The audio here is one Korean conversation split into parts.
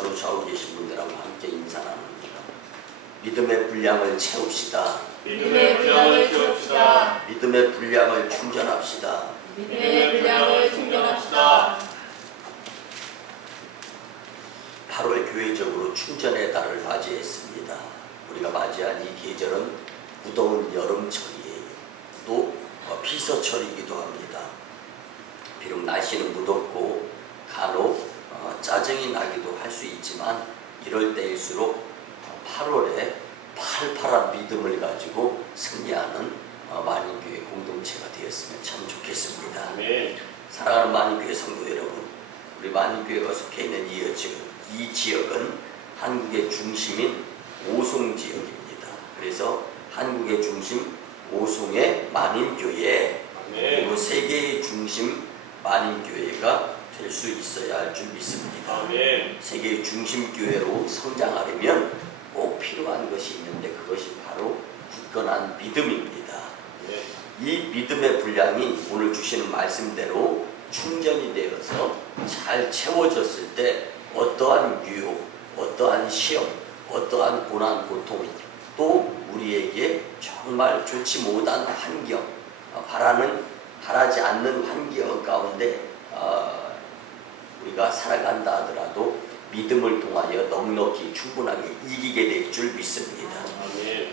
전후 좌우 계신 분들하고 함께 인사 나눕니다. 믿음의 분량을 채웁시다. 믿음의 분량을 채웁시다. 믿음의 분량을 충전합시다. 믿음의 분량을 충전합시다. 8월 교회적으로 충전의 달을 맞이했습니다. 우리가 맞이한 이 계절은 무더운 여름철이에요. 또 비서철이기도 합니다. 비록 날씨는 무덥고 간혹 짜증이 나기도 할 수 있지만 이럴 때일수록 8월에 팔팔한 믿음을 가지고 승리하는 만인교회 공동체가 되었으면 참 좋겠습니다. 네. 사랑하는 만인교회 성도 여러분, 우리 만인교회가 속해 있는 이 지역은 한국의 중심인 오송 지역입니다. 그래서 한국의 중심 오송의 만인교회, 그리고 세계의 중심 만인교회가 될 수 있어야 할 줄 믿습니다. 세계의 중심교회로 성장하려면 꼭 필요한 것이 있는데 그것이 바로 굳건한 믿음입니다. 이 믿음의 분량이 오늘 주시는 말씀대로 충전이 되어서 잘 채워졌을 때 어떠한 유혹, 어떠한 시험, 어떠한 고난, 고통, 또 우리에게 정말 좋지 못한 환경, 바라지 않는 환경 가운데 우리가 살아간다 하더라도 믿음을 통하여 넉넉히 충분하게 이기게 될 줄 믿습니다.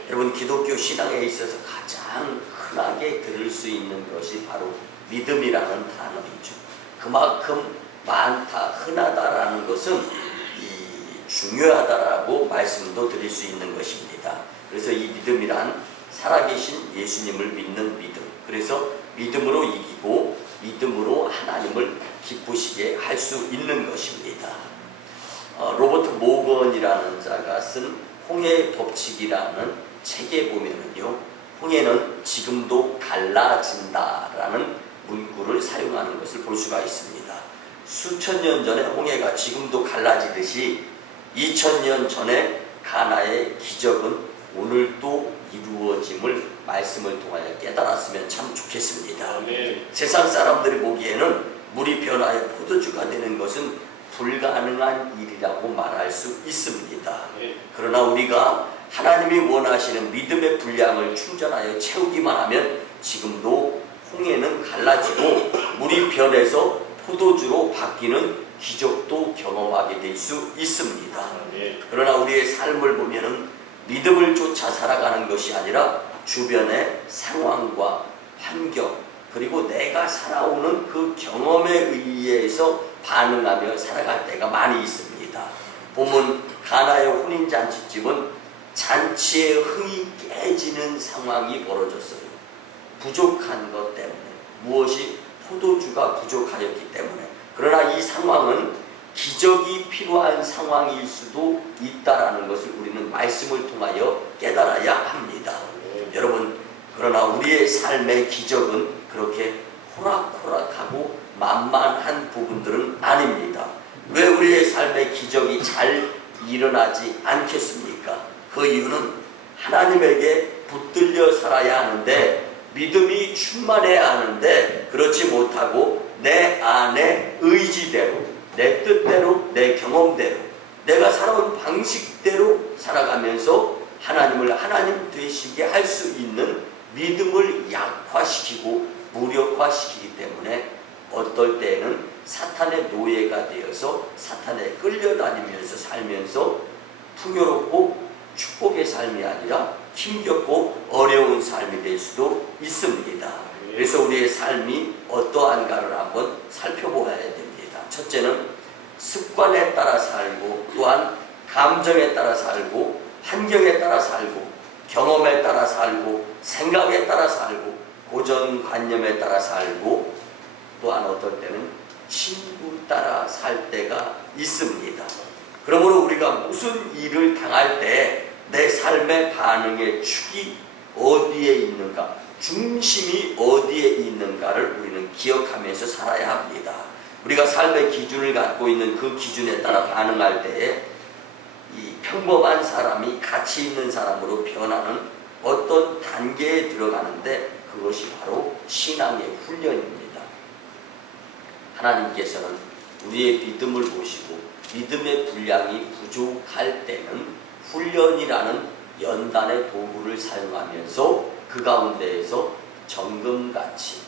여러분, 기독교 신앙에 있어서 가장 흔하게 들을 수 있는 것이 바로 믿음이라는 단어이죠. 그만큼 많다, 흔하다라는 것은 중요하다라고 말씀도 드릴 수 있는 것입니다. 그래서 이 믿음이란 살아계신 예수님을 믿는 믿음, 그래서 믿음으로 이기고 믿음으로 하나님을 기쁘시게 할 수 있는 것입니다. 로버트 모건이라는 자가 쓴 홍해의 법칙이라는 책에 보면은요, 홍해는 지금도 갈라진다라는 문구를 사용하는 것을 볼 수가 있습니다. 수천 년 전에 홍해가 지금도 갈라지듯이 2000년 전에 가나의 기적은 오늘도 이루어짐을 말씀을 통하여 깨달았으면 참 좋겠습니다. 세상 사람들이 보기에는 물이 변하여 포도주가 되는 것은 불가능한 일이라고 말할 수 있습니다. 그러나 우리가 하나님이 원하시는 믿음의 분량을 충전하여 채우기만 하면 지금도 홍해는 갈라지고 물이 변해서 포도주로 바뀌는 기적도 경험하게 될 수 있습니다. 그러나 우리의 삶을 보면은 믿음을 쫓아 살아가는 것이 아니라 주변의 상황과 환경, 그리고 내가 살아오는 그 경험에 의해서 반응하며 살아갈 때가 많이 있습니다. 보면 가나의 혼인잔치집은 잔치의 흥이 깨지는 상황이 벌어졌어요. 부족한 것 때문에, 무엇이 포도주가 부족하였기 때문에. 그러나 이 상황은 기적이 필요한 상황일 수도 있다라는 것을 우리는 말씀을 통하여 깨달아야 합니다. 여러분, 그러나 우리의 삶의 기적은 그렇게 호락호락하고 만만한 부분들은 아닙니다. 왜 우리의 삶의 기적이 잘 일어나지 않겠습니까? 그 이유는 하나님에게 붙들려 살아야 하는데, 믿음이 충만해야 하는데 그렇지 못하고 내 안의 의지대로, 내 뜻대로, 내 경험대로, 내가 살아온 방식대로 살아가면서 하나님을 하나님 되시게 할 수 있는 믿음을 약화시키고 무력화시키기 때문에 어떨 때에는 사탄의 노예가 되어서 사탄에 끌려다니면서 살면서 풍요롭고 축복의 삶이 아니라 힘겹고 어려운 삶이 될 수도 있습니다. 그래서 우리의 삶이 어떠한가를 한번 살펴보아야 됩니다. 첫째는 습관에 따라 살고, 또한 감정에 따라 살고, 환경에 따라 살고, 경험에 따라 살고, 생각에 따라 살고, 고정관념에 따라 살고, 또한 어떨 때는 친구 따라 살 때가 있습니다. 그러므로 우리가 무슨 일을 당할 때 내 삶의 반응의 축이 어디에 있는가, 중심이 어디에 있는가를 우리는 기억하면서 살아야 합니다. 우리가 삶의 기준을 갖고 있는 그 기준에 따라 반응할 때에 이 평범한 사람이 가치 있는 사람으로 변하는 어떤 단계에 들어가는데 그것이 바로 신앙의 훈련입니다. 하나님께서는 우리의 믿음을 보시고 믿음의 분량이 부족할 때는 훈련이라는 연단의 도구를 사용하면서 그 가운데에서 정금같이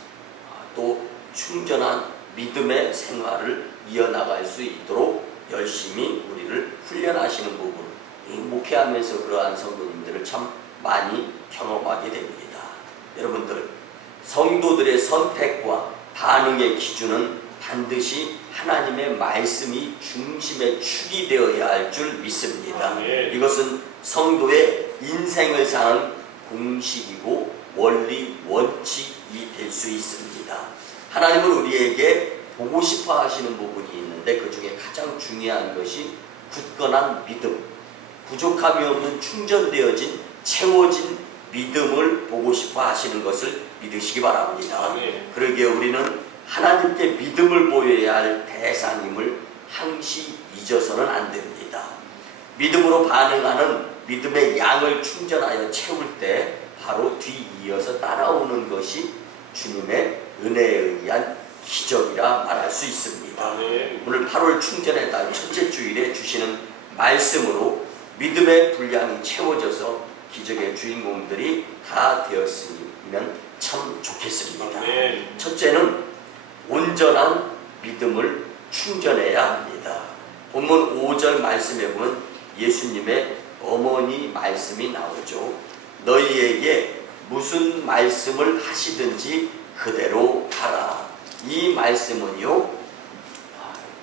또 충전한 믿음의 생활을 이어나갈 수 있도록 열심히 우리를 훈련하시는 부분, 목회하면서 그러한 성도님들을 참 많이 경험하게 됩니다. 여러분들, 성도들의 선택과 반응의 기준은 반드시 하나님의 말씀이 중심의 축이 되어야 할 줄 믿습니다. 이것은 성도의 인생을 사는 공식이고 원리, 원칙이 될 수 있습니다. 하나님은 우리에게 보고 싶어 하시는 부분이 있는데 그 중에 가장 중요한 것이 굳건한 믿음, 부족함이 없는 충전되어진 채워진 믿음을 보고 싶어 하시는 것을 믿으시기 바랍니다. 그러기에 우리는 하나님께 믿음을 보여야 할 대상임을 항시 잊어서는 안 됩니다. 믿음으로 반응하는 믿음의 양을 충전하여 채울 때 바로 뒤이어서 따라오는 것이 주님의 은혜에 의한 기적이라 말할 수 있습니다. 오늘 8월 충전의 달 첫째 주일에 주시는 말씀으로 믿음의 분량이 채워져서 기적의 주인공들이 다 되었으면 참 좋겠습니다. 첫째는 온전한 믿음을 충전해야 합니다. 본문 5절 말씀에 보면 예수님의 어머니 말씀이 나오죠. 너희에게 무슨 말씀을 하시든지 그대로 하라. 이 말씀은요,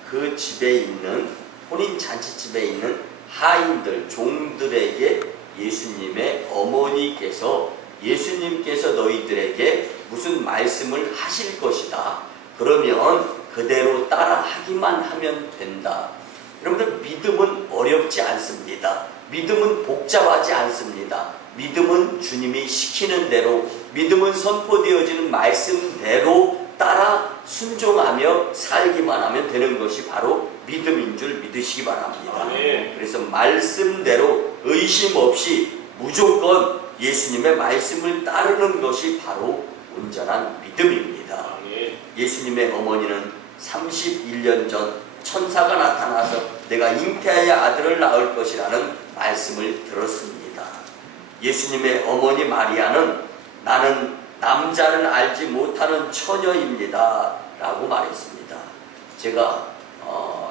그 집에 있는 혼인잔치집에 있는 하인들, 종들에게 예수님의 어머니께서 예수님께서 너희들에게 무슨 말씀을 하실 것이다. 그러면 그대로 따라 하기만 하면 된다. 여러분들, 믿음은 어렵지 않습니다. 믿음은 복잡하지 않습니다. 믿음은 주님이 시키는 대로, 믿음은 선포되어지는 말씀대로 따라 순종하며 살기만 하면 되는 것이 바로 믿음인 줄 믿으시기 바랍니다. 그래서 말씀대로 의심 없이 무조건 예수님의 말씀을 따르는 것이 바로 온전한 믿음입니다. 예수님의 어머니는 31년 전 천사가 나타나서 내가 잉태하여 아들을 낳을 것이라는 말씀을 들었습니다. 예수님의 어머니 마리아는 나는 남자를 알지 못하는 처녀입니다 라고 말했습니다. 제가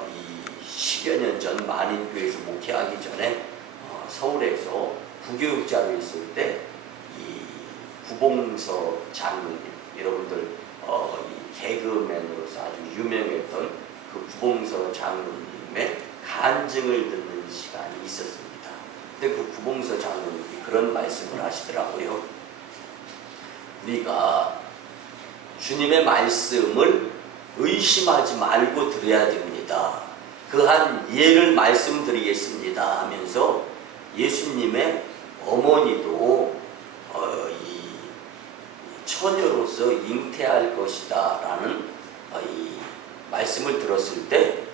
이 10여 년 전 만인교회에서 목회하기 전에 서울에서 부교육자로 있을 때 이 구봉서 장로님, 여러분들 이 개그맨으로서 아주 유명했던 그 구봉서 장로님의 간증을 듣는 시간이 있었습니다. 근데 그 구봉서 장로님이 그런 말씀을 하시더라고요. 우리가 주님의 말씀을 의심하지 말고 들어야 됩니다. 그 한 예를 말씀드리겠습니다 하면서 예수님의 어머니도 이 처녀로서 잉태할 것이다 라는 이 말씀을 들었을 때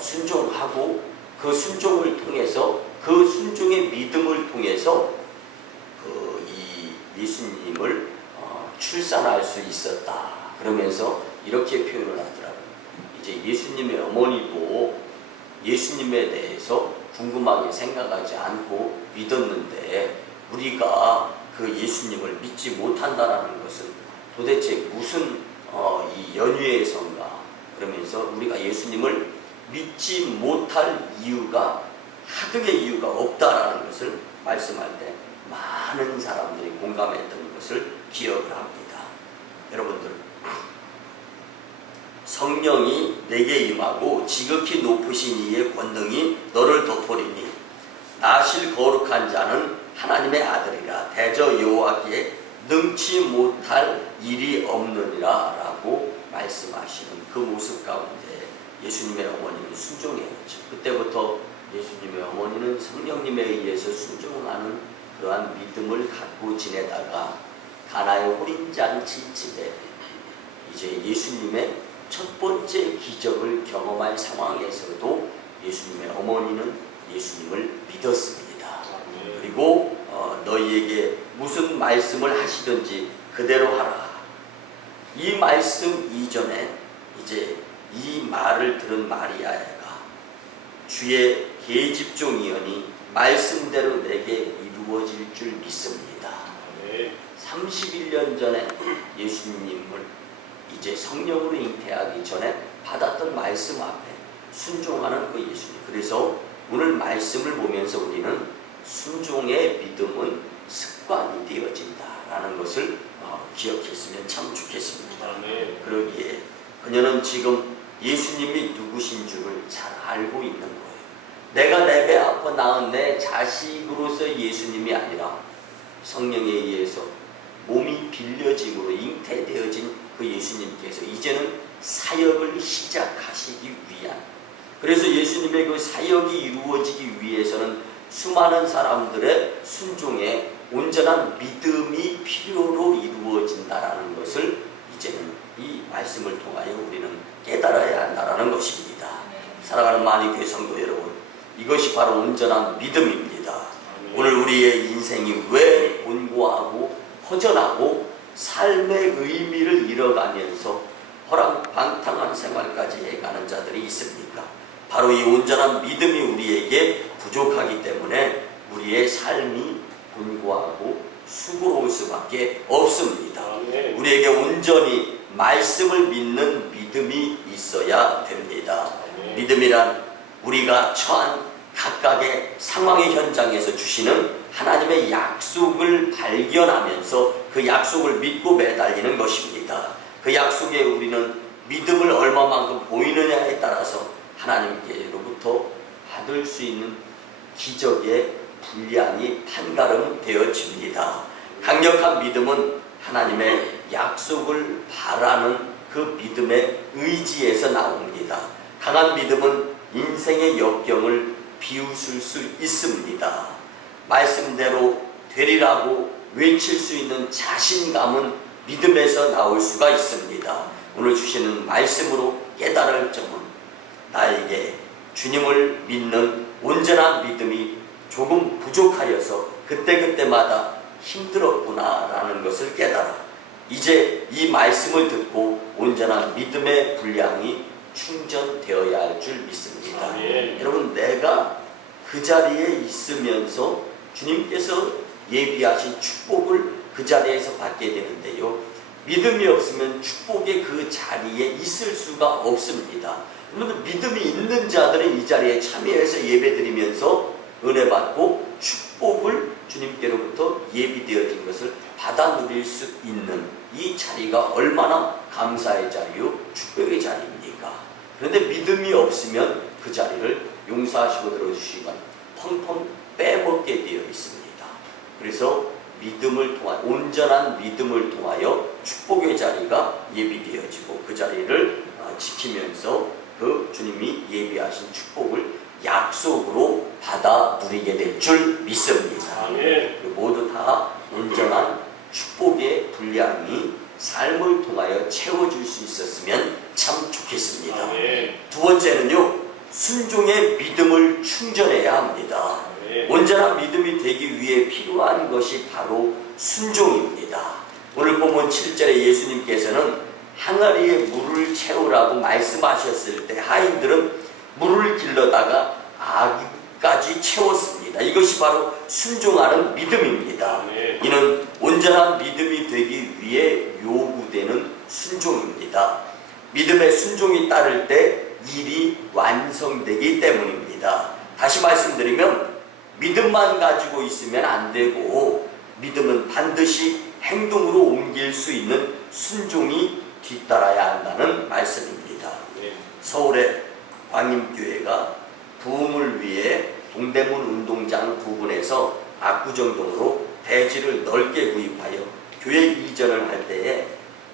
순종하고 그 순종을 통해서, 그 순종의 믿음을 통해서 이 예수님을 출산할 수 있었다. 그러면서 이렇게 표현을 하더라고요. 이제 예수님의 어머니도 예수님에 대해서 궁금하게 생각하지 않고 믿었는데 우리가 그 예수님을 믿지 못한다라는 것은 도대체 무슨 이 연유에선가, 그러면서 우리가 예수님을 믿지 못할 이유가, 하등의 이유가 없다라는 것을 말씀할 때 많은 사람들이 공감했던 것을 기억을 합니다. 여러분들, 성령이 내게 임하고 지극히 높으신 이의 권능이 너를 덮으리니 나실 거룩한 자는 하나님의 아들이라 대저 여호와께 능치 못할 일이 없느니라 라고 말씀하시는 그 모습 가운데 예수님의 어머니는 순종해야죠. 그때부터 예수님의 어머니는 성령님에 의해서 순종하는 그러한 믿음을 갖고 지내다가 가나의 혼인잔치 집에 이제 예수님의 첫 번째 기적을 경험할 상황에서도 예수님의 어머니는 예수님을 믿었습니다. 그리고 너희에게 무슨 말씀을 하시든지 그대로 하라. 이 말씀 이전에 이제 이 말을 들은 마리아가 주의 계집종이여니 말씀대로 내게 이루어질 줄 믿습니다. 31년 전에 예수님을 이제 성령으로 잉태하기 전에 받았던 말씀 앞에 순종하는 그 예수님. 그래서 오늘 말씀을 보면서 우리는 순종의 믿음은 습관이 되어진다라는 것을 기억했으면 참 좋겠습니다. 그러기에 그녀는 지금 예수님이 누구신 줄을 잘 알고 있는 거예요. 내가 내 배 아파 낳은 내 자식으로서 예수님이 아니라 성령에 의해서 몸이 빌려짐으로 잉태되어진 그 예수님께서 이제는 사역을 시작하시기 위한, 그래서 예수님의 그 사역이 이루어지기 위해서는 수많은 사람들의 순종에 온전한 믿음이 필요로 이루어진다라는 것을 이제는 이 말씀을 통하여 우리는 깨달아야 한다라는 것입니다. 사랑하는 만인교회 성도 여러분, 이것이 바로 온전한 믿음입니다. 오늘 우리의 인생이 왜 곤고하고 허전하고 삶의 의미를 잃어가면서 허랑방탕한 생활까지 해가는 자들이 있습니까? 바로 이 온전한 믿음이 우리에게 부족하기 때문에 우리의 삶이 곤고하고 수고로울 수밖에 없습니다. 우리에게 온전히 말씀을 믿는 믿음이 있어야 됩니다. 믿음이란 우리가 처한 각각의 상황의 현장에서 주시는 하나님의 약속을 발견하면서 그 약속을 믿고 매달리는 것입니다. 그 약속에 우리는 믿음을 얼마만큼 보이느냐에 따라서 하나님께로부터 받을 수 있는 기적의 분량이 판가름되어집니다. 강력한 믿음은 하나님의 약속을 바라는 그 믿음의 의지에서 나옵니다. 강한 믿음은 인생의 역경을 비웃을 수 있습니다. 말씀대로 되리라고 외칠 수 있는 자신감은 믿음에서 나올 수가 있습니다. 오늘 주시는 말씀으로 깨달을 점은 나에게 주님을 믿는 온전한 믿음이 조금 부족하여서 그때그때마다 힘들었구나라는 것을 깨달아 이제 이 말씀을 듣고 온전한 믿음의 분량이 충전되어야 할 줄 믿습니다. 여러분, 내가 그 자리에 있으면서 주님께서 예비하신 축복을 그 자리에서 받게 되는데요, 믿음이 없으면 축복의 그 자리에 있을 수가 없습니다. 그런데 믿음이 있는 자들은 이 자리에 참여해서 예배드리면서 은혜 받고 축복을 주님께로부터 예비되어진 것을 받아 누릴 수 있는 이 자리가 얼마나 감사의 자리요 축복의 자리입니까? 그런데 믿음이 없으면 그 자리를 용서하시고 들어주시면 펑펑 빼먹게 되어 있습니다. 그래서 믿음을 통하여, 온전한 믿음을 통하여 축복의 자리가 예비되어지고 그 자리를 지키면서 그 주님이 예비하신 축복을 약속으로 받아 누리게 될 줄 믿습니다. 모두 다 온전한 축복의 분량이 삶을 통하여 채워줄 수 있었으면 참 좋겠습니다. 두 번째는요, 순종의 믿음을 충전해야 합니다. 온전한 믿음이 되기 위해 필요한 것이 바로 순종입니다. 오늘 본문 7절에 예수님께서는 항아리에 물을 채우라고 말씀하셨을 때 하인들은 물을 길러다가 아기까지 채웠습니다. 이것이 바로 순종하는 믿음입니다. 이는 온전한 믿음이 되기 위해 요구되는 순종입니다. 믿음의 순종이 따를 때 일이 완성되기 때문입니다. 다시 말씀드리면 믿음만 가지고 있으면 안 되고 믿음은 반드시 행동으로 옮길 수 있는 순종이 뒤따라야 한다는 말씀입니다. 서울의 광림교회가 부흥을 위해 동대문 운동장 부근에서 압구정동으로 대지를 넓게 구입하여 교회 이전을 할 때에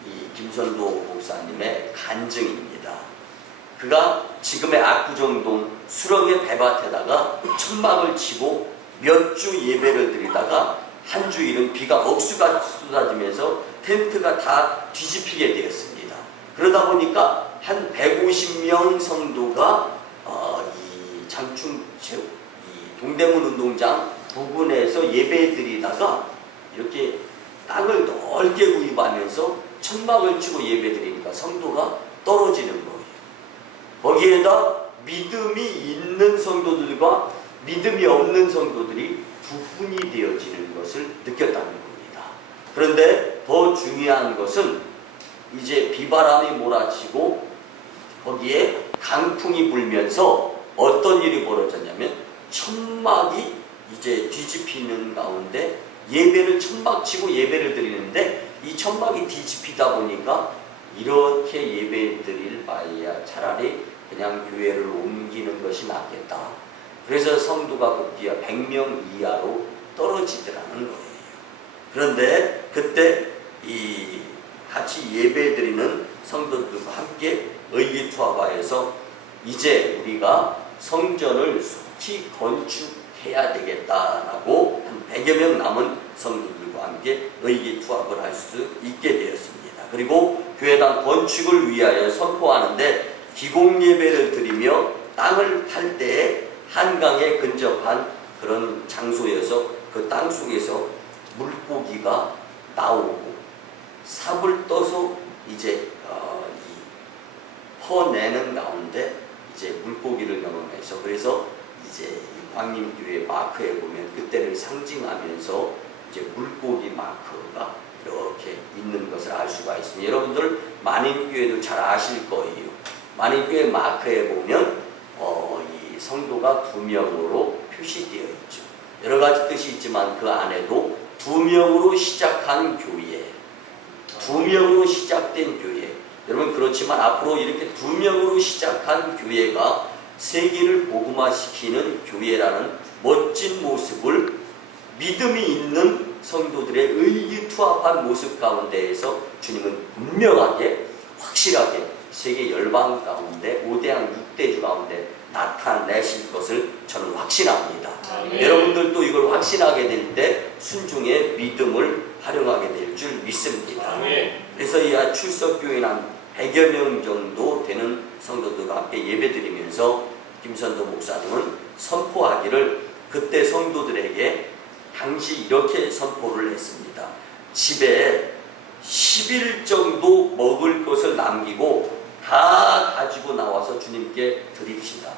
이 김선도 목사님의 간증입니다. 그가 지금의 압구정동 수렁의 배밭에다가 천막을 치고 몇 주 예배를 드리다가 한 주일은 비가 억수가 쏟아지면서 텐트가 다 뒤집히게 되었습니다. 그러다 보니까 한 150명 성도가 이 장충 이 동대문 운동장 부근에서 예배 드리다가 이렇게 땅을 넓게 구입하면서 천막을 치고 예배 드리니까 성도가 떨어지는 거예요. 거기에다 믿음이 있는 성도들과 믿음이 없는 성도들이 구분이 되어지는 것을 느꼈다는 겁니다. 그런데 더 중요한 것은 이제 비바람이 몰아치고 거기에 강풍이 불면서 어떤 일이 벌어졌냐면 천막이 이제 뒤집히는 가운데 예배를 천막치고 예배를 드리는데 이 천막이 뒤집히다 보니까 이렇게 예배 드릴 바에야 차라리 그냥 교회를 옮기는 것이 낫겠다. 그래서 성도가 급기야 100명 이하로 떨어지더라는 거예요. 그런데 그때 이 같이 예배 드리는 성도들과 함께 의기투합하여서 이제 우리가 성전을 속히 건축해야 되겠다라고 한 100여 명 남은 성도들과 함께 의기투합을 할 수 있게 되었습니다. 그리고 교회당 건축을 위하여 선포하는데 기공예배를 드리며 땅을 팔 때에 한강에 근접한 그런 장소여서 그 땅 속에서 물고기가 나오고 삽을 떠서 이제 퍼내는 가운데 이제 물고기를 경험해서 그래서 이제 이 광림교회 마크에 보면 그때를 상징하면서 이제 물고기 마크가 이렇게 있는 것을 알 수가 있습니다. 여러분들 만인교회도 잘 아실 거예요. 만인교회 마크에 보면 이 성도가 2명으로 표시되어 있죠. 여러 가지 뜻이 있지만 그 안에도 2명으로 시작한 교회, 2명으로 시작된 교회. 여러분 그렇지만 앞으로 이렇게 2명으로 시작한 교회가 세계를 복음화시키는 교회라는 멋진 모습을 믿음이 있는 성도들의 의기투합한 모습 가운데에서 주님은 분명하게 확실하게 세계 열방 가운데 5대양 6대주 가운데 나타내실 것을 저는 확신합니다. 여러분들도 이걸 확신하게 될 때 순종의 믿음을 활용하게 될 줄 믿습니다. 그래서 이 출석교회는 한 100여 명 정도 되는 성도들과 함께 예배드리면서 김선도 목사님은 선포하기를 그때 성도들에게 당시 이렇게 선포를 했습니다. 집에 10일 정도 먹을 것을 남기고 다 가지고 나와서 주님께 드립시다.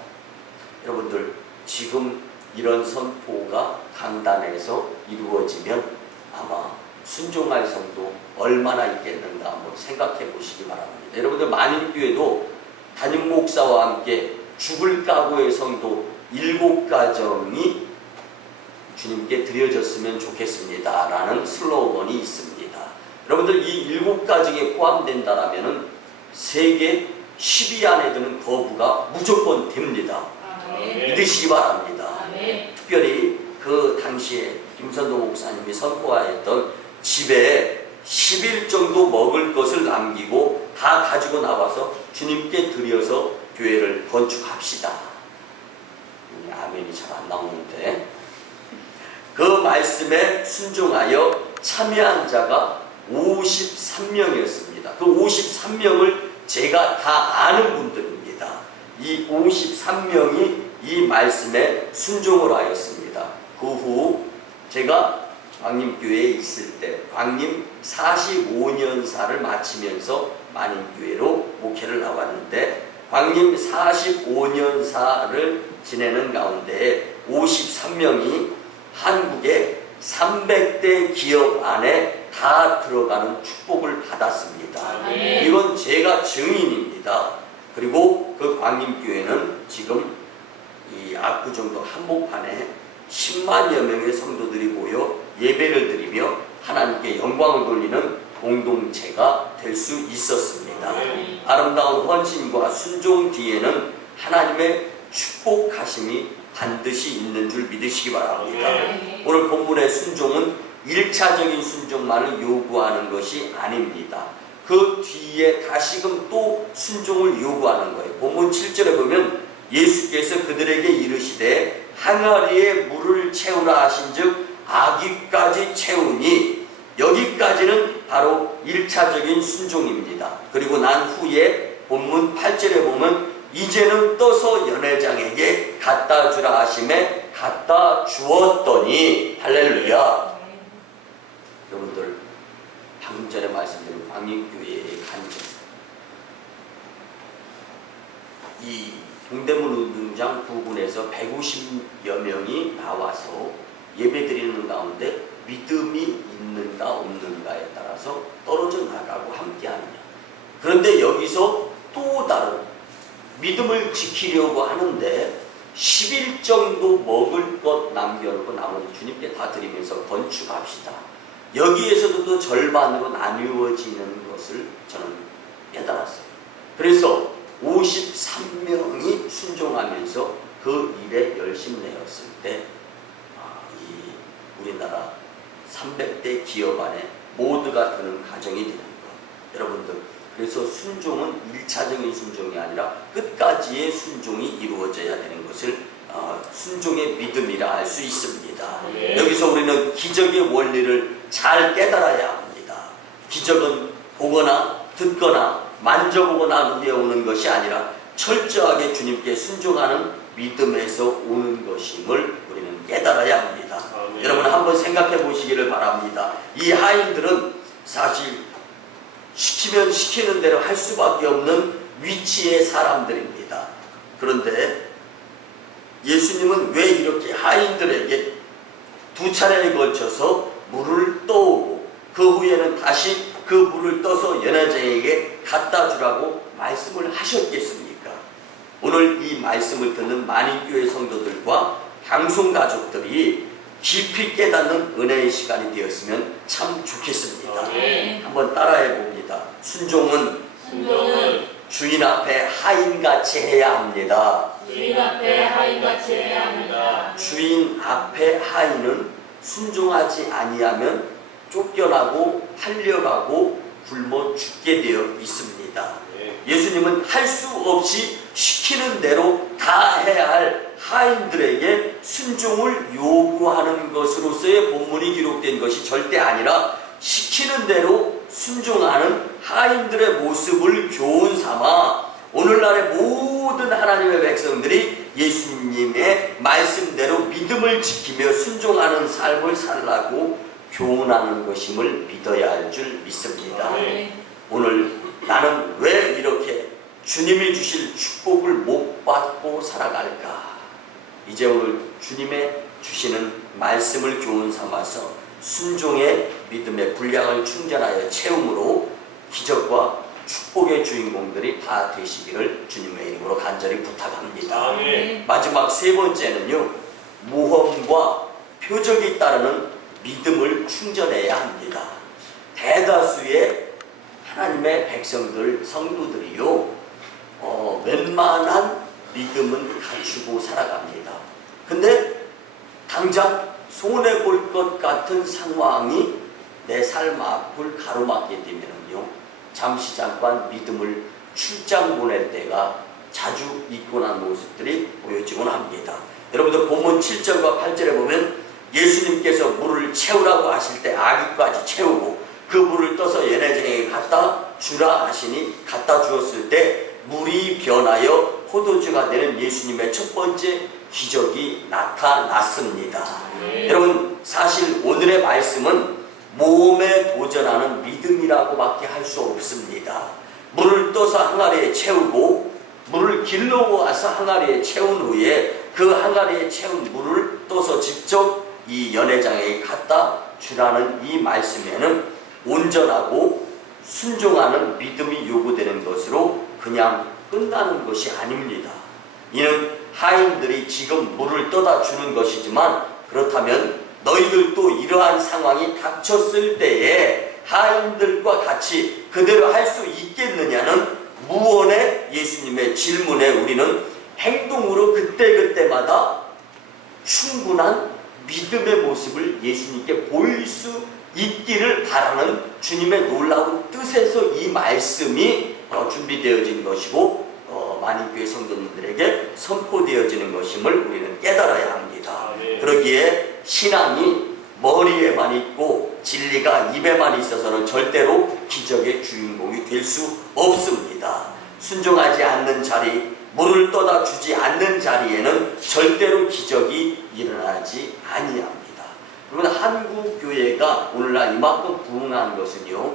여러분들 지금 이런 선포가 강단에서 이루어지면 아마 순종할 성도 얼마나 있겠는가 한번 생각해 보시기 바랍니다. 여러분들 만인교회도 담임 목사와 함께 죽을 각오의 성도 7가정이 주님께 드려졌으면 좋겠습니다 라는 슬로건이 있습니다. 여러분들 이 7가정에 포함된다라면 세계 10위 안에 드는 거부가 무조건 됩니다. 믿으시기 바랍니다. 특별히 그 당시에 김선도 목사님이 선포하였던 집에 10일 정도 먹을 것을 남기고 다 가지고 나와서 주님께 드려서 교회를 건축합시다. 아멘이 잘 안 나오는데 그 말씀에 순종하여 참여한 자가 53명이었습니다. 그 53명을 제가 다 아는 분들입니다. 이 53명이 이 말씀에 순종을 하였습니다. 그 후 제가 광림교회에 있을 때 광림 45년사를 마치면서 만인교회로 목회를 나왔는데 광림 45년사를 지내는 가운데 53명이 한국의 300대 기업 안에 다 들어가는 축복을 받았습니다. 이건 제가 증인입니다. 그리고 그 광림교회는 지금 이 압구정도 한복판에 10만여 명의 성도들이 모여 예배를 드리며 하나님께 영광을 돌리는 공동체가 될 수 있었습니다. 아름다운 헌신과 순종 뒤에는 하나님의 축복하심이 반드시 있는 줄 믿으시기 바랍니다. 오늘 본문의 순종은 1차적인 순종만을 요구하는 것이 아닙니다. 그 뒤에 다시금 또 순종을 요구하는 거예요. 본문 7절에 보면 예수께서 그들에게 이르시되 항아리에 물을 채우라 하신즉 아기까지 채우니, 여기까지는 바로 1차적인 순종입니다. 그리고 난 후에 본문 8절에 보면 이제는 떠서 연회장에게 갖다 주라 하심에 갖다 주었더니, 할렐루야. 여러분들 방금 전에 말씀드린 광림교회의 간증, 이 동대문 운동장 부근에서 150여 명이 나와서 예배드리는 가운데 믿음이 있는가 없는가에 따라서 떨어져 나가고 함께하느냐. 그런데 여기서 또 다른 믿음을 지키려고 하는데 10일 정도 먹을 것 남겨놓고 나머지 주님께 다 드리면서 건축합시다. 여기에서도 또 절반으로 나누어지는 것을 저는 깨달았어요. 그래서 53명이 순종하면서 그 일에 열심내었을 때 이 우리나라 300대 기업 안에 모두가 드는 가정이 되는 것. 여러분들, 그래서 순종은 1차적인 순종이 아니라 끝까지의 순종이 이루어져야 되는 것을 순종의 믿음이라 할 수 있습니다. 네. 여기서 우리는 기적의 원리를 잘 깨달아야 합니다. 기적은 보거나 듣거나 만져보거나 누려오는 것이 아니라 철저하게 주님께 순종하는 믿음에서 오는 것임을 우리는 깨달아야 합니다. 네. 여러분 한번 생각해 보시기를 바랍니다. 이 하인들은 사실 시키면 시키는 대로 할 수밖에 없는 위치의 사람들입니다. 그런데 예수님은 왜 이렇게 하인들에게 두 차례에 걸쳐서 물을 떠오고 그 후에는 다시 그 물을 떠서 연회장에게 갖다 주라고 말씀을 하셨겠습니까? 오늘 이 말씀을 듣는 만인교회 성도들과 방송 가족들이 깊이 깨닫는 은혜의 시간이 되었으면 참 좋겠습니다. 네. 한번 따라해 봅니다. 순종은 순종은 주인 앞에 하인같이 해야 합니다. 주인 앞에 하인같이 해야 합니다. 주인 앞에 하인은 순종하지 아니하면 쫓겨나고 팔려가고 굶어 죽게 되어 있습니다. 예수님은 할 수 없이 시키는 대로 다 해야 할 하인들에게 순종을 요구하는 것으로서의 본문이 기록된 것이 절대 아니라 시키는 대로 순종하는 하인들의 모습을 교훈 삼아 오늘날의 모든 하나님의 백성들이 예수님의 말씀대로 믿음을 지키며 순종하는 삶을 살라고 교훈하는 것임을 믿어야 할 줄 믿습니다. 네. 오늘 나는 왜 이렇게 주님이 주실 축복을 못 받고 살아갈까? 이제 오늘 주님의 주시는 말씀을 교훈 삼아서 순종의 믿음의 분량을 충전하여 채움으로 기적과 축복의 주인공들이 다 되시기를 주님의 이름으로 간절히 부탁합니다. 네. 마지막 세 번째는요, 모험과 표적이 따르는 믿음을 충전해야 합니다. 대다수의 하나님의 백성들, 성도들이요, 웬만한 믿음은 갖추고 살아갑니다. 근데 당장 손해볼 것 같은 상황이 내 삶 앞을 가로막게 되면요, 잠시 잠깐 믿음을 출장 보낼 때가 자주 있고 난 모습들이 보여지곤 합니다. 여러분들 본문 7절과 8절에 보면 예수님께서 물을 채우라고 하실 때 아기까지 채우고 그 물을 떠서 연회장에게 갖다 주라 하시니 갖다 주었을 때 물이 변하여 포도주가 되는 예수님의 첫 번째 기적이 나타났습니다. 여러분, 사실 오늘의 말씀은 모험에 도전하는 믿음이라고밖에 할 수 없습니다. 물을 떠서 항아리에 채우고 물을 길러와서 항아리에 채운 후에 그 항아리에 채운 물을 떠서 직접 이 연회장에 갖다 주라는 이 말씀에는 온전하고 순종하는 믿음이 요구되는 것으로 그냥 끝나는 것이 아닙니다. 이는 하인들이 지금 물을 떠다 주는 것이지만, 그렇다면 너희들도 이러한 상황이 닥쳤을 때에 하인들과 같이 그대로 할 수 있겠느냐는 무언의 예수님의 질문에 우리는 행동으로 그때그때마다 충분한 믿음의 모습을 예수님께 보일 수 있기를 바라는 주님의 놀라운 뜻에서 이 말씀이 준비되어진 것이고 만인교회 성도님들에게 선포되어지는 것임을 우리는 깨달아야 합니다. 그러기에 신앙이 머리에만 있고 진리가 입에만 있어서는 절대로 기적의 주인공이 될 수 없습니다. 순종하지 않는 자리, 물을 떠다 주지 않는 자리에는 절대로 기적이 일어나지 아니합니다. 그러면 한국 교회가 오늘날 이만큼 부흥한 것은요,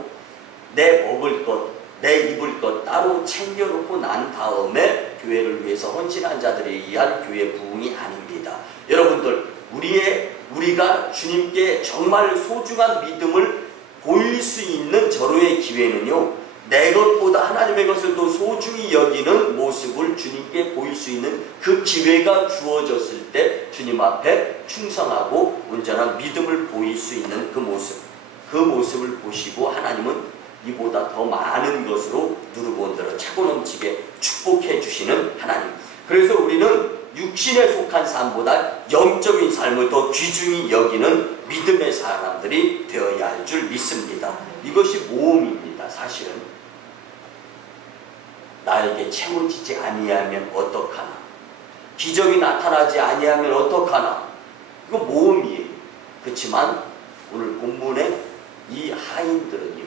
내 먹을 것, 내 입을 것 따로 챙겨놓고 난 다음에 교회를 위해서 헌신한 자들에 의한 교회 부흥이 아닙니다. 여러분들, 우리가 주님께 정말 소중한 믿음을 보일 수 있는 절호의 기회는요, 내 것보다 하나님의 것을 더 소중히 여기는 모습을 주님께 보일 수 있는 그 기회가 주어졌을 때 주님 앞에 충성하고 온전한 믿음을 보일 수 있는 그 모습을 보시고 하나님은 이보다 더 많은 것으로 누르본대로 차고 넘치게 축복해 주시는 하나님. 그래서 우리는 육신에 속한 삶보다 영적인 삶을 더 귀중히 여기는 믿음의 사람들이 되어야 할 줄 믿습니다. 이것이 모험입니다. 사실은 나에게 채워지지 아니하면 어떡하나, 기적이 나타나지 아니하면 어떡하나, 이거 모험이에요. 그렇지만 오늘 본문에 이 하인들은요,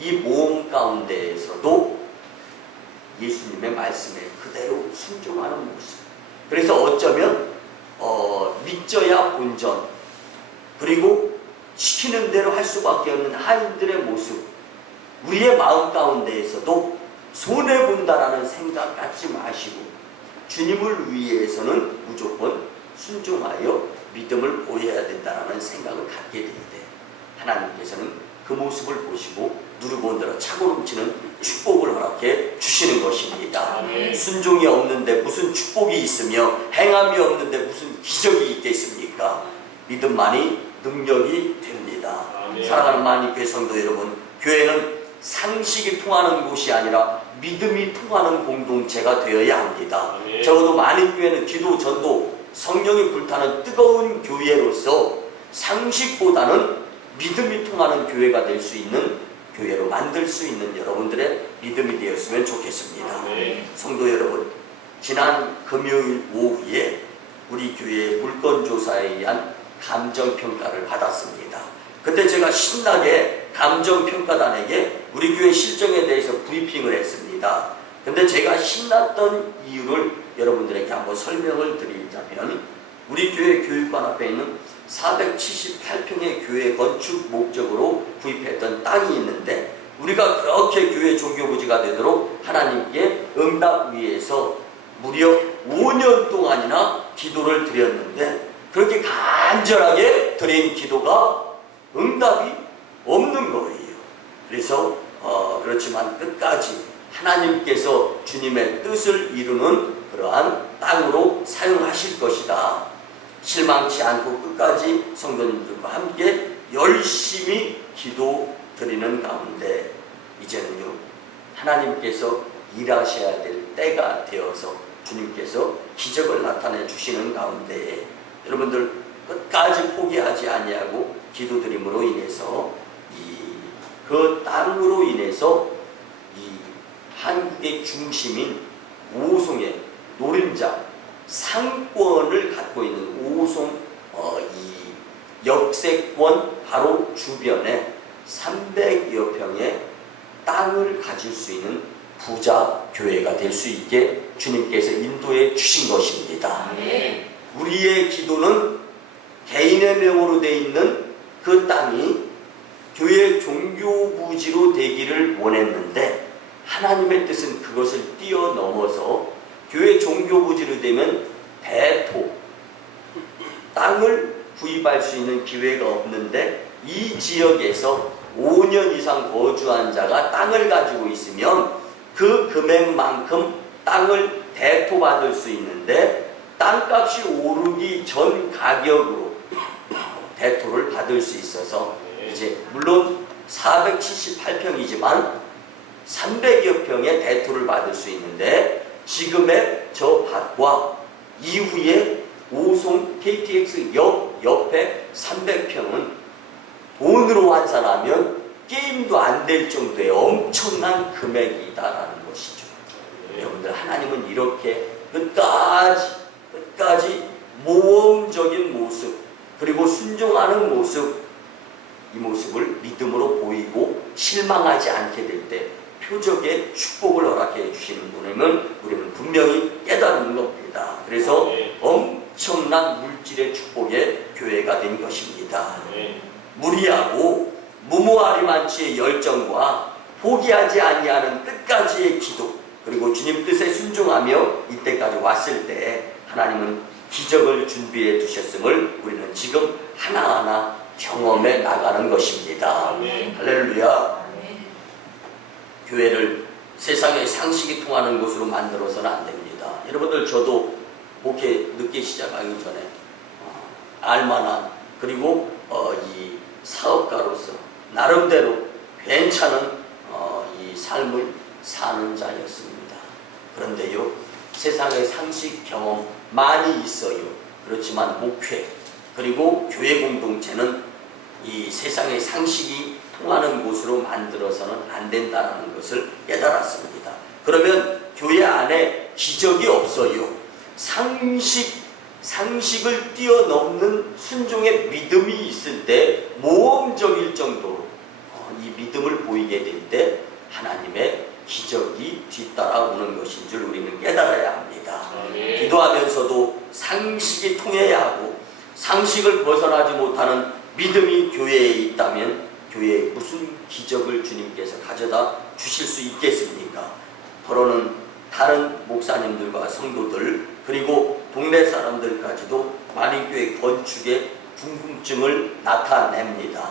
이 모험 가운데에서도 예수님의 말씀에 그대로 순종하는 모습. 그래서 어쩌면 믿져야 본전, 그리고 시키는 대로 할 수밖에 없는 하인들의 모습, 우리의 마음 가운데에서도 손해본다라는 생각 갖지 마시고 주님을 위해서는 무조건 순종하여 믿음을 보여야 된다는 생각을 갖게 될 때 하나님께서는 그 모습을 보시고 누르본 대로 차고 넘치는 축복을 허락해 주시는 것입니다. 아멘. 순종이 없는데 무슨 축복이 있으며 행함이 없는데 무슨 기적이 있겠습니까? 믿음만이 능력이 됩니다. 아멘. 사랑하는 만인교회 성도 여러분, 교회는 상식이 통하는 곳이 아니라 믿음이 통하는 공동체가 되어야 합니다. 아멘. 적어도 만인교회는 기도, 전도, 성령이 불타는 뜨거운 교회로서 상식보다는 믿음이 통하는 교회가 될 수 있는 교회로 만들 수 있는 여러분들의 믿음이 되었으면 좋겠습니다. 아멘. 성도 여러분, 지난 금요일 오후에 우리 교회의 물건조사에 의한 감정평가를 받았습니다. 그때 제가 신나게 감정평가단에게 우리 교회 실정에 대해서 브리핑을 했습니다. 근데 제가 신났던 이유를 여러분들에게 한번 설명을 드리자면, 우리 교회 교육관 앞에 있는 478평의 교회 건축 목적으로 구입했던 땅이 있는데, 우리가 그렇게 교회 종교부지가 되도록 하나님께 응답 위해서 무려 5년 동안이나 기도를 드렸는데, 그렇게 간절하게 드린 기도가 응답이 없는 거예요. 그래서 그렇지만 끝까지 하나님께서 주님의 뜻을 이루는 그러한 땅으로 사용하실 것이다. 실망치 않고 끝까지 성도님들과 함께 열심히 기도 드리는 가운데 이제는요, 하나님께서 일하셔야 될 때가 되어서 주님께서 기적을 나타내 주시는 가운데 여러분들 끝까지 포기하지 아니하고 기도드림으로 인해서 그 땅으로 인해서 이 한국의 중심인 오송의 노른자 상권을 갖고 있는 오송 이 역세권 바로 주변에 300여 평의 땅을 가질 수 있는 부자 교회가 될 수 있게 주님께서 인도해 주신 것입니다. 아멘. 우리의 기도는 개인의 명으로 되어 있는 그 땅이 교회 종교부지로 되기를 원했는데, 하나님의 뜻은 그것을 뛰어넘어서 교회 종교부지로 되면 대토, 땅을 구입할 수 있는 기회가 없는데, 이 지역에서 5년 이상 거주한 자가 땅을 가지고 있으면 그 금액만큼 땅을 대토받을 수 있는데, 땅값이 오르기 전 가격으로 대토를 받을 수 있어서 이제 물론 478평이지만 300여 평의 대토를 받을 수 있는데, 지금의 저 밭과 이후에 오송 KTX 역 옆에 300평은 돈으로 환산하면 게임도 안 될 정도의 엄청난 금액이다라는 것이죠. 여러분들, 하나님은 이렇게 끝까지 모험적인 모습, 그리고 순종하는 모습, 이 모습을 믿음으로 보이고 실망하지 않게 될 때 표적의 축복을 허락해 주시는 분임을 우리는 분명히 깨달은 겁니다. 그래서 엄청난 물질의 축복의 교회가 된 것입니다. 무리하고 무모하리만치의 열정과 포기하지 아니하는 끝까지의 기도, 그리고 주님 뜻에 순종하며 이때까지 왔을 때 하나님은 기적을 준비해 두셨음을 우리는 지금 하나하나 경험해 나가는 것입니다. 아멘. 할렐루야. 교회를 세상의 상식이 통하는 곳으로 만들어서는 안 됩니다. 여러분들, 저도 목회 늦게 시작하기 전에 알만한, 그리고 이 사업가로서 나름대로 괜찮은 이 삶을 사는 자였습니다. 그런데요, 세상의 상식 경험 많이 있어요. 그렇지만 목회 그리고 교회 공동체는 이 세상의 상식이 통하는 곳으로 만들어서는 안 된다는 것을 깨달았습니다. 그러면 교회 안에 기적이 없어요. 상식을 뛰어넘는 순종의 믿음이 있을 때, 모험적일 정도로 이 믿음을 보이게 될 때 하나님의 기적이 뒤따라오는 것인 줄 우리는 깨달아야 합니다. 기도하면서도 상식이 통해야 하고, 상식을 벗어나지 못하는 믿음이 교회에 있다면 교회에 무슨 기적을 주님께서 가져다 주실 수 있겠습니까? 더러는 다른 목사님들과 성도들, 그리고 동네 사람들까지도 만인교회 건축에 궁금증을 나타냅니다.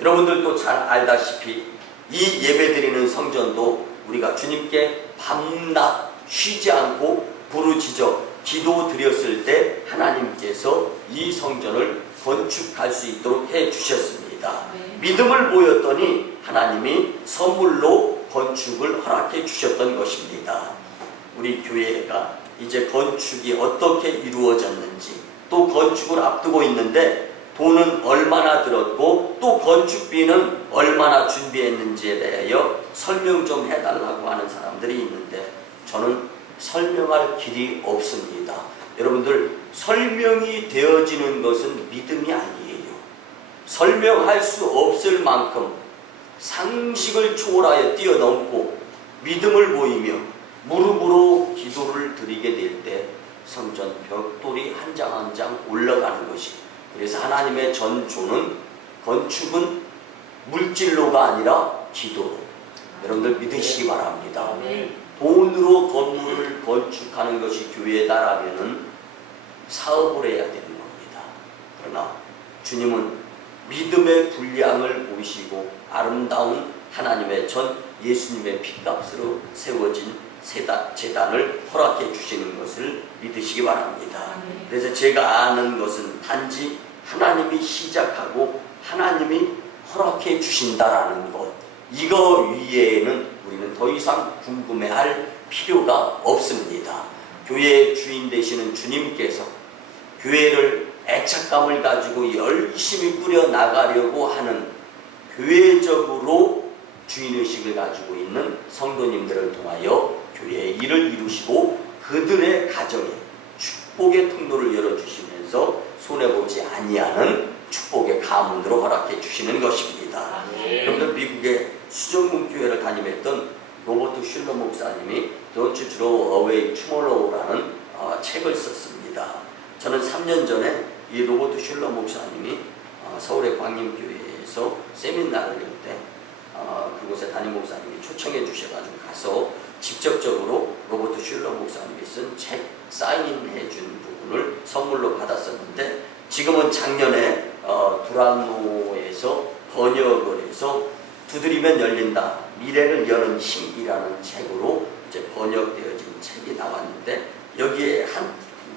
여러분들도 잘 알다시피 이 예배드리는 성전도 우리가 주님께 밤낮 쉬지 않고 부르짖어 기도드렸을 때 하나님께서 이 성전을 건축할 수 있도록 해주셨습니다. 믿음을 보였더니 하나님이 선물로 건축을 허락해 주셨던 것입니다. 우리 교회가 이제 건축이 어떻게 이루어졌는지, 또 건축을 앞두고 있는데 돈은 얼마나 들었고 또 건축비는 얼마나 준비했는지에 대하여 설명 좀 해달라고 하는 사람들이 있는데, 저는 설명할 길이 없습니다. 여러분들, 설명이 되어지는 것은 믿음이 아니에요. 설명할 수 없을 만큼 상식을 초월하여 뛰어넘고 믿음을 보이며 무릎으로 기도를 드리게 될 때 성전 벽돌이 한 장 한 장 올라가는 것이, 그래서 하나님의 전조는, 건축은 물질로가 아니라 기도로, 여러분들 믿으시기 바랍니다. 돈으로 건물을 건축하는 것이 교회다라면은 사업을 해야 되는 겁니다. 그러나 주님은 믿음의 분량을 보시고 아름다운 하나님의 전 예수님의 피값으로 세워진 제단을 허락해 주시는 것을 믿으시기 바랍니다. 그래서 제가 아는 것은 단지 하나님이 시작하고 하나님이 허락해 주신다라는 것, 이거 위에는 우리는 더 이상 궁금해할 필요가 없습니다. 교회의 주인 되시는 주님께서 교회를 애착감을 가지고 열심히 꾸려나가려고 하는, 교회적으로 주인의식을 가지고 있는 성도님들을 통하여 교회의 일을 이루시고 그들의 가정에 축복의 통로를 열어주시면서 손해보지 아니하는 축복의 가문으로 허락해 주시는 것입니다. 여러분들, 미국의 수정문교회를 담임했던 로버트 슐러 목사님이 Don't You Throw Away Tomorrow라는 책을 썼습니다. 저는 3년 전에 이 로버트 슐러 목사님이 서울의 광림교회에서 세미나를 열 때 그곳에 담임 목사님이 초청해 주셔가지고 가서 직접적으로 로버트 슐러 목사님이 쓴 책 사인해 준 부분을 선물로 받았었는데, 지금은 작년에 두란노에서 번역을 해서 두드리면 열린다, 미래를 여는 힘이라는 책으로 이제 번역되어진 책이 나왔는데, 여기에 한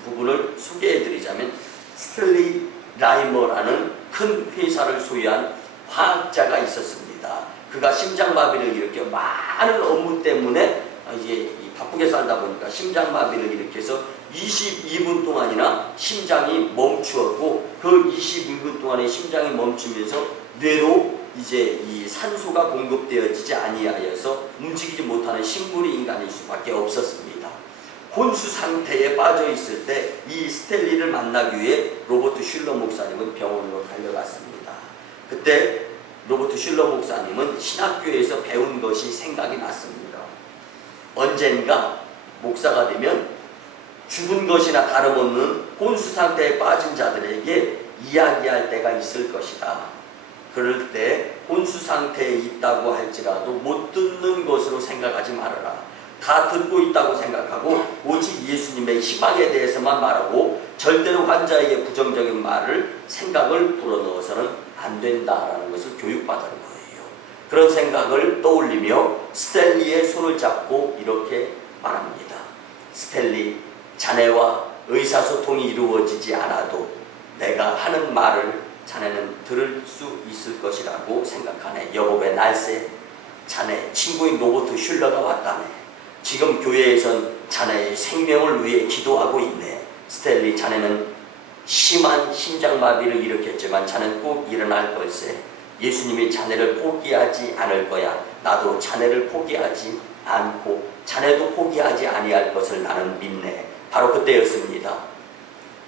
부분을 소개해 드리자면, 스텔리 라이머라는 큰 회사를 소유한 화학자가 있었습니다. 그가 심장마비를 일으켜 많은 업무 때문에 이제 바쁘게 살다 보니까 심장마비를 일으켜서 22분 동안이나 심장이 멈추었고, 그 22분 동안에 심장이 멈추면서 뇌로 이제 이 산소가 공급되어지지 아니하여서 움직이지 못하는 식물이 인간일 수밖에 없었습니다. 혼수 상태에 빠져 있을 때 이 스텔리를 만나기 위해 로버트 슐러 목사님은 병원으로 달려갔습니다. 그때 로버트 슐러 목사님은 신학교에서 배운 것이 생각이 났습니다. 언젠가 목사가 되면 죽은 것이나 다름없는 혼수 상태에 빠진 자들에게 이야기할 때가 있을 것이다. 그럴 때 혼수 상태에 있다고 할지라도 못 듣는 것으로 생각하지 말아라. 다 듣고 있다고 생각하고 오직 예수님의 희망에 대해서만 말하고 절대로 환자에게 부정적인 말을 생각을 불어넣어서는 안 된다라는 것을 교육받은 거예요. 그런 생각을 떠올리며 스탠리의 손을 잡고 이렇게 말합니다. 스탠리, 자네와 의사소통이 이루어지지 않아도 내가 하는 말을 자네는 들을 수 있을 것이라고 생각하네. 여보의 날새, 자네 친구인 로버트 슐러가 왔다네. 지금 교회에선 자네의 생명을 위해 기도하고 있네. 스탠리, 자네는 심한 심장마비를 일으켰지만 자네는 꼭 일어날 걸세. 예수님이 자네를 포기하지 않을 거야. 나도 자네를 포기하지 않고 자네도 포기하지 아니할 것을 나는 믿네. 바로 그때였습니다.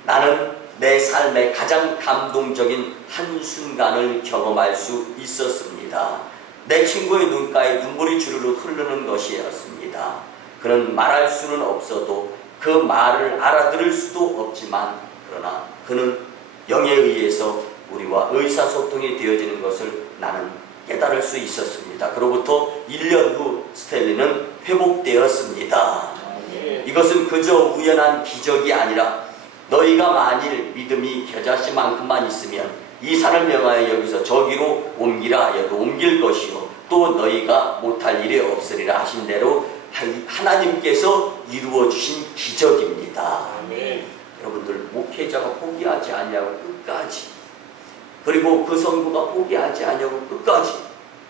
나는 내 삶의 가장 감동적인 한순간을 경험할 수 있었습니다. 내 친구의 눈가에 눈물이 주르르 흐르는 것이었습니다. 그는 말할 수는 없어도 그 말을 알아들을 수도 없지만 그러나 그는 영에 의해서 우리와 의사소통이 되어지는 것을 나는 깨달을 수 있었습니다. 그로부터 1년 후 스탠리는 회복되었습니다. 이것은 그저 우연한 기적이 아니라 너희가 만일 믿음이 겨자씨만큼만 있으면 이 산을 명하여 여기서 저기로 옮기라 하여도 옮길 것이요 또 너희가 못할 일이 없으리라 하신 대로 하나님께서 이루어 주신 기적입니다. 아멘. 여러분들, 목회자가 포기하지 않냐고 끝까지, 그리고 그 성도가 포기하지 않냐고 끝까지,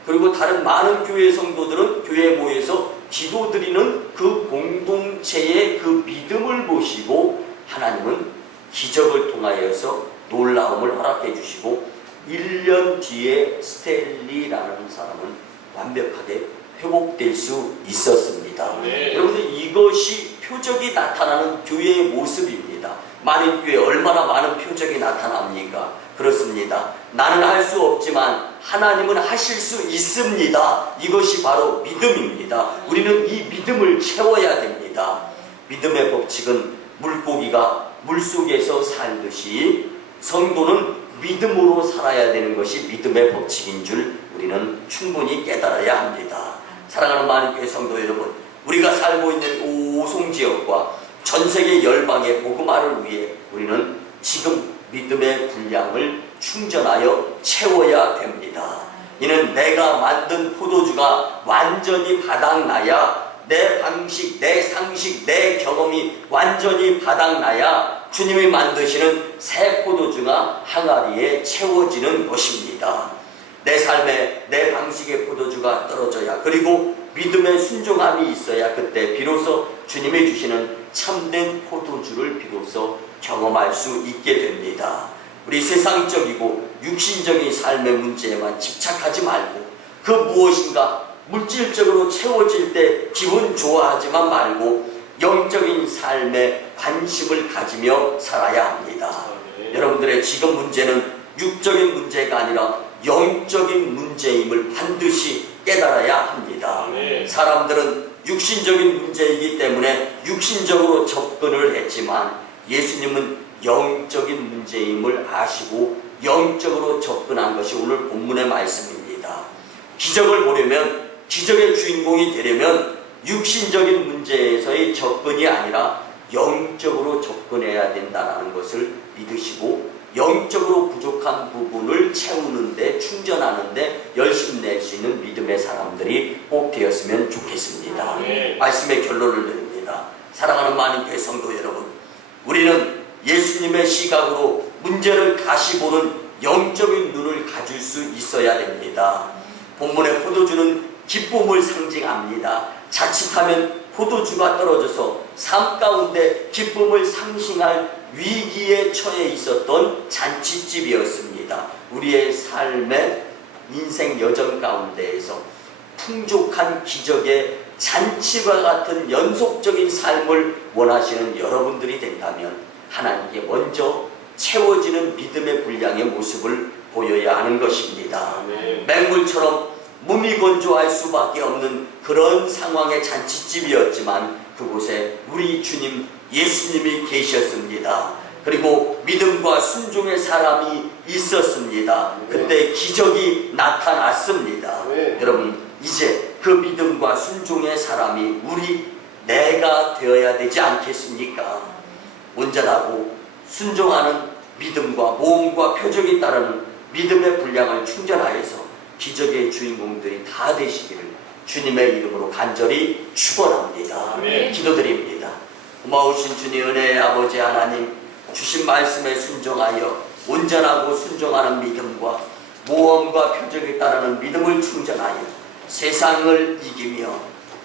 그리고 다른 많은 교회 성도들은 교회에 모여서 기도드리는 그 공동체의 그 믿음을 보시고 하나님은 기적을 통하여서 놀라움을 허락해 주시고 1년 뒤에 스탠리라는 사람은 완벽하게 회복될 수 있었습니다. 네. 여러분들, 이것이 표적이 나타나는 교회의 모습입니다. 많은 교회 얼마나 많은 표적이 나타납니까? 그렇습니다. 나는 할 수 없지만 하나님은 하실 수 있습니다. 이것이 바로 믿음입니다. 우리는 이 믿음을 채워야 됩니다. 믿음의 법칙은 물고기가 물속에서 살듯이 성도는 믿음으로 살아야 되는 것이 믿음의 법칙인 줄 우리는 충분히 깨달아야 합니다. 사랑하는 많은 교회 성도 여러분, 우리가 살고 있는 오송지역과 전세계 열방의 복음화를 위해 우리는 지금 믿음의 분량을 충전하여 채워야 됩니다. 이는 내가 만든 포도주가 완전히 바닥나야, 내 방식, 내 상식, 내 경험이 완전히 바닥나야 주님이 만드시는 새 포도주가 항아리에 채워지는 것입니다. 내 삶에 내 방식의 포도주가 떨어져야, 그리고 믿음의 순종함이 있어야 그때 비로소 주님이 주시는 참된 포도주를 비로소 경험할 수 있게 됩니다. 우리 세상적이고 육신적인 삶의 문제에만 집착하지 말고 그 무엇인가 물질적으로 채워질 때 기분 좋아하지만 말고 영적인 삶에 관심을 가지며 살아야 합니다. 여러분들의 지금 문제는 육적인 문제가 아니라 영적인 문제임을 반드시 깨달아야 합니다. 사람들은 육신적인 문제이기 때문에 육신적으로 접근을 했지만 예수님은 영적인 문제임을 아시고 영적으로 접근한 것이 오늘 본문의 말씀입니다. 기적을 보려면, 기적의 주인공이 되려면 육신적인 문제에서의 접근이 아니라 영적으로 접근해야 된다는 것을 믿으시고 영적으로 부족한 부분을 채우는데, 충전하는데 열심히 낼 수 있는 믿음의 사람들이 꼭 되었으면 좋겠습니다. 말씀의 결론을 내립니다. 사랑하는 많은 교회 성도 여러분, 우리는 예수님의 시각으로 문제를 다시 보는 영적인 눈을 가질 수 있어야 됩니다. 본문의 포도주는 기쁨을 상징합니다. 자칫하면 포도주가 떨어져서 삶 가운데 기쁨을 상징할 위기에 처해 있었던 잔치집이었습니다. 우리의 삶의 인생 여정 가운데에서 풍족한 기적의 잔치와 같은 연속적인 삶을 원하시는 여러분들이 된다면 하나님께 먼저 채워지는 믿음의 분량의 모습을 보여야 하는 것입니다. 맹물처럼 몸이 건조할 수밖에 없는 그런 상황의 잔치집이었지만 그곳에 우리 주님 예수님이 계셨습니다. 그리고 믿음과 순종의 사람이 있었습니다. 그때 기적이 나타났습니다. 여러분, 이제 그 믿음과 순종의 사람이 내가 되어야 되지 않겠습니까? 온전하고 순종하는 믿음과 모험과 표적에 따르는 믿음의 분량을 충전하여서 기적의 주인공들이 다 되시기를 주님의 이름으로 간절히 축원합니다. 아멘. 기도드립니다. 고마우신 주님, 은혜의 아버지 하나님, 주신 말씀에 순종하여 온전하고 순종하는 믿음과 모험과 표적에 따르는 믿음을 충전하여 세상을 이기며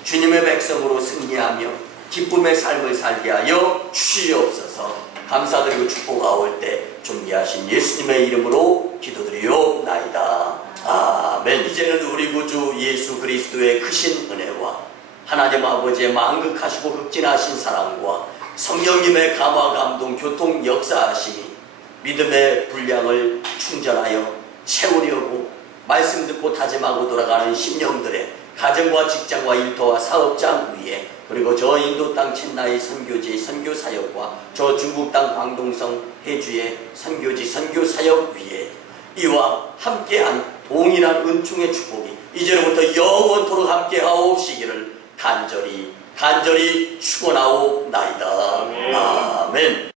주님의 백성으로 승리하며 기쁨의 삶을 살게 하여 주시옵소서. 감사드리고 축복하올 때 존귀하신 예수님의 이름으로 기도드리옵나이다. 아멘. 이제는 우리 구주 예수 그리스도의 크신 은혜와 하나님 아버지의 만극하시고 극진하신 사랑과 성령님의 감화 감동 교통 역사하심이 믿음의 분량을 충전하여 채우려고 말씀 듣고 다짐하고 돌아가는 심령들의 가정과 직장과 일터와 사업장 위에, 그리고 저 인도 땅 첸나이 선교지 선교사역과 저 중국 땅 광동성 해주의 선교지 선교사역 위에 이와 함께한 동일한 은총의 축복이 이제로부터 영원토록 함께하옵시기를 간절히 축원하옵나이다. 아멘.